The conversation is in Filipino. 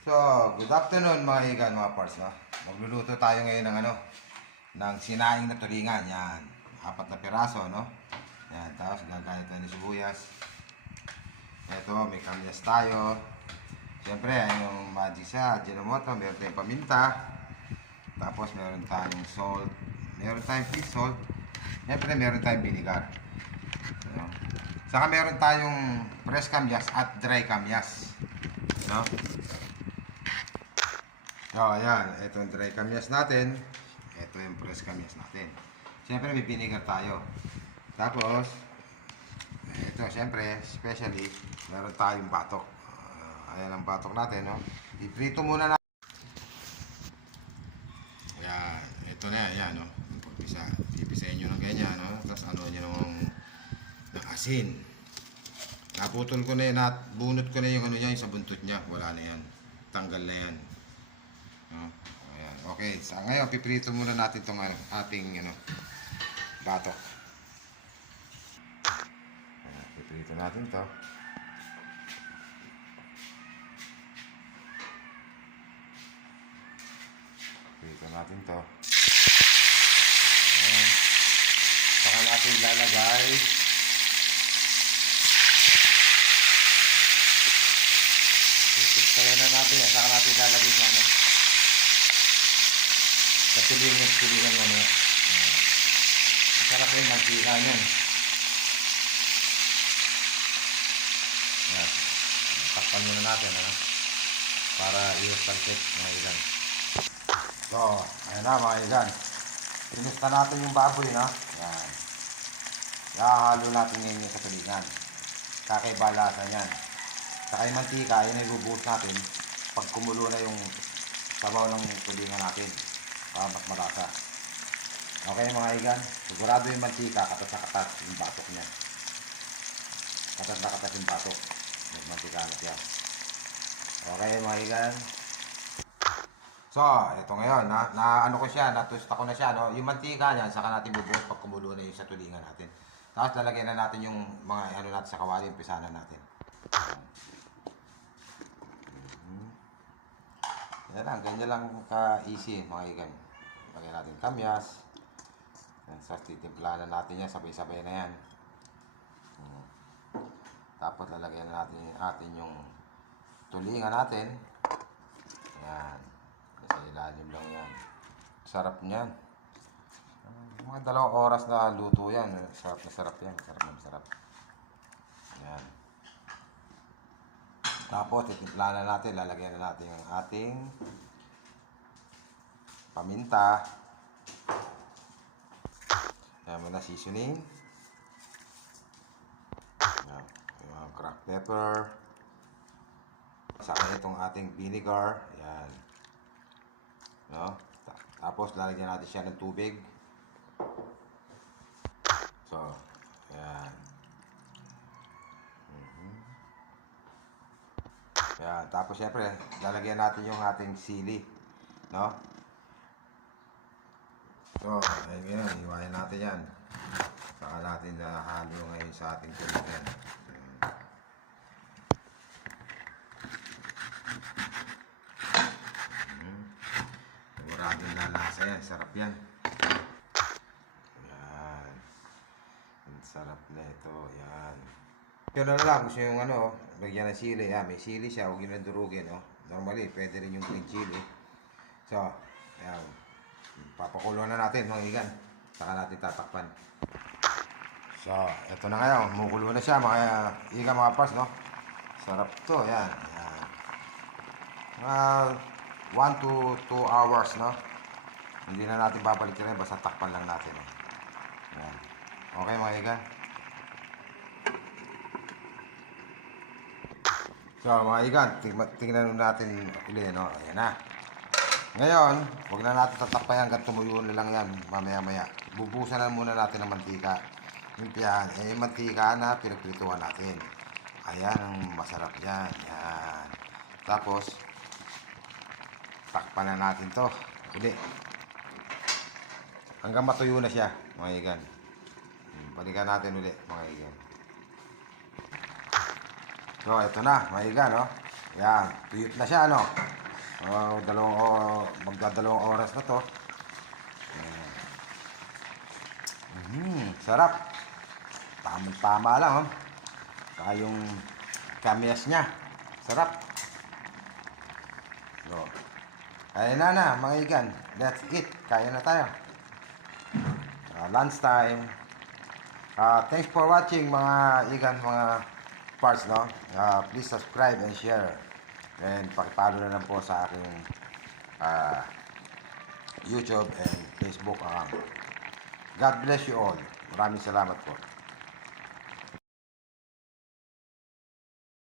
So, good afternoon mga higan, mga parts, no? Magluluto tayo ngayon ng ano, ng sinaing na tulingan, yan. Apat na piraso, no? Yan, tapos gagaya tayo ng sibuyas. Ito, may kamyas tayo. Siyempre, yung magic sa Ajinomoto, meron tayong paminta. Tapos meron tayong salt. Meron tayong fish salt. Siyempre, meron tayong vinegar. Ano? Saka meron tayong fresh kamyas at dry kamyas. No? Oh, ayan. Ito yung dry kamyas natin. Ito yung fresh kamyas natin. Siyempre, may vinegar tayo. Tapos, ito, siyempre, especially, meron tayong batok. Ah, ayan ang batok natin, no? Iprito muna na. Ayan. Ito na, ayan, no? Pagpisa, pipisahin nyo ng ganyan, no? Tapos ano nyo ng, ng asin. Naputol ko na yan, bunot ko na yung ano niya, yung sa buntot niya. Wala na yan. Tanggal na yan. No? Ayan. Okay, sa ngayon, piprito muna natin itong ano, ating ano, batok. Ayan, piprito natin to. Piprito natin to. Ayan. Saka natin lalagay Pipistayan na natin. Saka natin lalagay sa ano. Sa tulingan mo na. Ayan. Sarap yung mantika niyan. Yan. Takpan muna natin, ano? Para talkit, mga ilan. So, ayan na, mga ilan. Pinusta natin yung baboy, no? Yan. Ihahalo natin ngayon yung sa tulingan. Kakibalasan yan. Saka yung mantika, yun ay bubuhos natin pag kumulo na yung sabaw ng tulingan natin para mas malasa. Okay mga igan, sigurado yung mantika, katas na katas yung batok niya. Katas na katas yung batok. Nagmantika na siya. Okay mga igan. So, ito ngayon, na, na ano ko siya, natusta ko na siya, no? Yung mantika niyan, saka natin bubuhos pag kumulo na yung sa tulingan natin. Tapos lalagyan na natin yung mga ano natin sa kawali, umpisahan na natin. Yan lang, ganyan lang ka-easy mga igan. Lagyan natin kamyas. Yan, sa titimplahan na natin yan, sabay-sabay na yan. Hmm. Tapos lalagyan na natin atin yung tulingan natin. Yan. Sa ilalim lang yan. Sarap niyan. Mga dalawang oras na luto yan. Sarap na sarap yan. Sarap na sarap. Yan. Tapos, titimplahan na natin. Lalagyan na natin yung ating paminta. Ayan mo na seasoning. Ayan. Yung crack pepper. Saka itong ating vinegar. Ayan. No? Ta- Tapos, lalagyan natin siya ng tubig. So, ayan. Yan. Tapos syempre, lalagyan natin yung ating sili. No? So, ayun ngayon, iwayan natin yan. Saka natin nahalo ngayon sa ating tuligan. Hmm. Siguradong lalasa yan. Sarap yan. Yan. Ang sarap na ito. Yan. Pero na lang, gusto yung ano, lagyan ng sili. Ah, may sili siya, huwag yun ang durugin. No? Normally, pwede rin yung green chili. So, yan. Papakulo na natin, mga igan. Saka natin tatakpan. So, eto na ngayon. Mukulo na siya, mga igan, mga pars, no? Sarap to, yan. yan. Mga 1 to 2 hours, no? Hindi na natin babalikin rin, basta takpan lang natin. No? Yan. Okay, mga igan. So, mga igan, ting- tingnan natin uli, no? Ayan na. Ngayon, huwag na natin tatakpan hanggang tumuyo na lang yan, mamaya-maya. Bubusan na muna natin ng mantika. Yan, eh, yung mantika na pinagprituhan natin. Ayan, masarap yan. Yan. Tapos, takpan na natin to. Uli. Hanggang matuyo na siya, mga igan. Hmm, Balikan natin uli, mga igan. So, ito na, mga igan, no? Yan, tuyot na siya, ano? Oh, dalawang, oh, magdadalawang oras na to. Mm, sarap. Tamang-tama lang, oh. Saka yung kamyas niya. Sarap. So, kaya na na, mga igan. That's it. Kaya na tayo. Uh, lunch time. Uh, thanks for watching, mga igan, mga parts, no? Uh, please subscribe and share. And pakipalo na lang po sa aking uh, YouTube and Facebook account. God bless you all. Maraming salamat po.